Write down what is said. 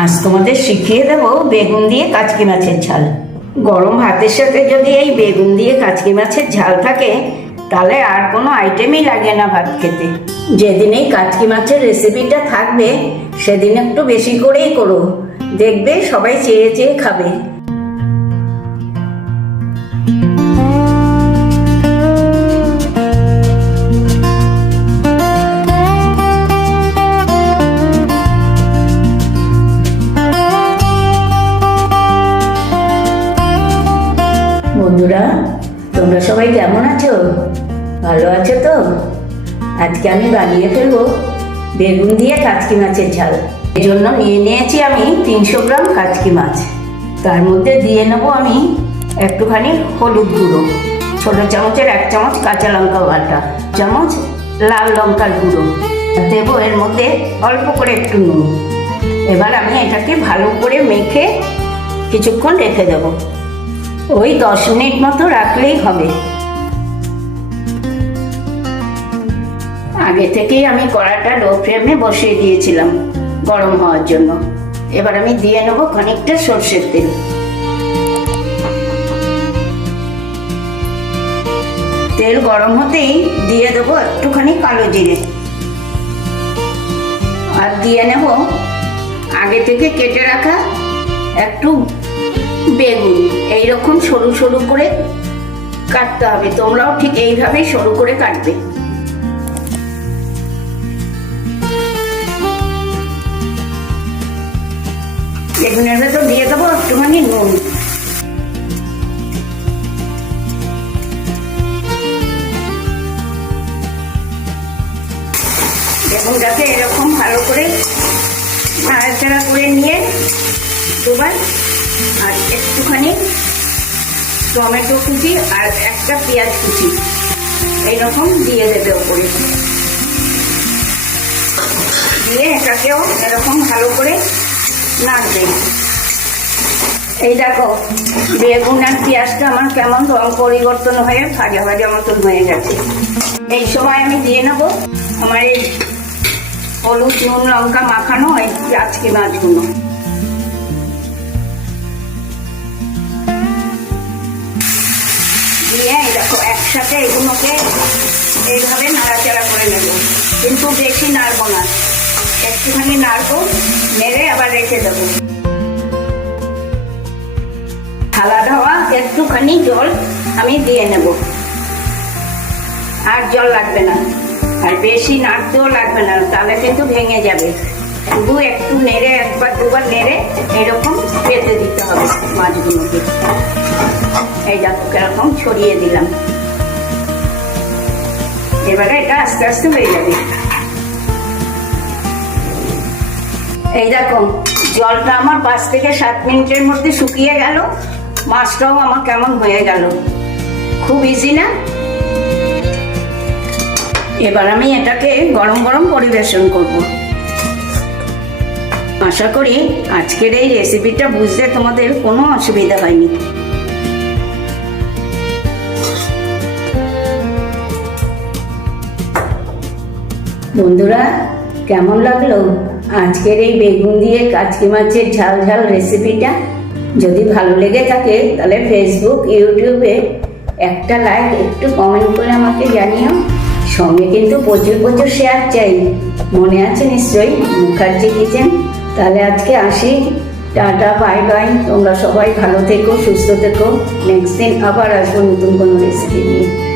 আজ তোমাদের শিখিয়ে দেবো বেগুন দিয়ে কাচকি মাছের ঝাল। গরম ভাতের সাথে যদি এই বেগুন দিয়ে কাচকি মাছের ঝাল থাকে, তাহলে আর কোনো আইটেমই লাগে না ভাত খেতে। যেদিন এই কাচকি মাছের রেসিপিটা থাকবে, সেদিন একটু বেশি করেই করো। দেখবে সবাই চেয়ে চেয়ে খাবে। বন্ধুরা, তোমরা সবাই কেমন আছো? ভালো আছো তো? আজকে আমি বানিয়ে ফেলব বেগুন দিয়ে কাচকি মাছের ঝাল। এই জন্য নিয়ে নিয়েছি আমি তিনশো গ্রাম কাচকি মাছ। তার মধ্যে দিয়ে নেব আমি একটুখানি হলুদ গুঁড়ো, ছোটো চামচের এক চামচ কাঁচা লঙ্কা বাটা, চামচ লাল লঙ্কার গুঁড়ো। দেবো এর মধ্যে অল্প করে একটু নুন। এবার আমি এটাকে ভালো করে মেখে কিছুক্ষণ রেখে দেবো। ওই দশ মিনিট মতো রাখলেই হবে। আগে থেকেই আমি কড়াটা লো ফ্লেমে বসিয়ে দিয়েছিলাম গরম হওয়ার জন্য। এবার আমি দিয়ে নেব খানিকটা সর্ষের তেল। তেল গরম হতেই দিয়ে দেবো একটুখানি কালো জিরে। আর দিয়ে নেব আগে থেকে কেটে রাখা একটু বেগুন। এইরকম সরু সরু করে কাটতে হবে। তোমরাও ঠিক এইভাবেই সরু করে কাটবে। বেগুনের ভেতর দিয়ে দেবো একটুখানি নুন। বেগুনটাকে এরকম ভালো করে নাড়াচাড়া করে নিয়ে দুবার আর একটুখানি টমেটো কুচি আর একটা পেঁয়াজ কুচি। এইরকম দিয়ে দেবে ওপরে। দিয়ে এটাকেও এরকম ভালো করে নাড়বে। এই দেখো, বেগুন আর পেঁয়াজটা আমার কেমন রং পরিবর্তন হয়ে, ভাজা ভাজা মতন হয়ে গেছে। এই সময় আমি দিয়ে নেব আমার এই হলুদ, নুন, লঙ্কা মাখানো এই আজকে মাছগুলো। একসাথে এগুলোকে এইভাবে নাড়াচাড়া করে নেব। কিন্তু বেশি নাড়বো না। একটুখানি নাড়বো, নেড়ে আবার রেখে দেবো। থালা ধোয়া একটুখানি জল আমি দিয়ে নেব। আর জল লাগবে না। আর বেশি নাড়তেও লাগবে না, তাহলে কিন্তু ভেঙে যাবে। শুধু একটু নেড়ে, একবার দুবার নেড়ে এরকম পেতে দিতে হবে মাছগুলোকে। এই দেখো কীরকম ছড়িয়ে দিলাম। এবারে এটা আস্তে আস্তে হয়ে যাবে এই দেখো জলটা আমার পাঁচ থেকে সাত মিনিটের মধ্যে শুকিয়ে গেল। মাছটাও আমার কেমন হয়ে গেল। খুব ইজি না? এবার আমি এটাকে গরম গরম পরিবেশন করব। আশা করি আজকের এই রেসিপিটা বুঝতে তোমাদের কোনো অসুবিধা হয়নি। বন্ধুরা, কেমন লাগল? আজকের এই বেগুন দিয়ে কাচকি মাছের ঝাল ঝাল রেসিপিটা যদি ভালো লেগে থাকে, তাহলে ফেসবুক ইউটিউবে একটা লাইক একটু কমেন্ট করে আমাকে জানিও। সঙ্গে কিন্তু প্রচুর প্রচুর শেয়ার চাই। মনে আছে নিশ্চয়ই মুখার্জি কিচেন? তাহলে আজকে আসি। টাটা বাই বাই তোমরা সবাই ভালো থেকো, সুস্থ থেকো। নেক্সট দিন আবার আসব নতুন কোনো রেসিপি নিয়ে।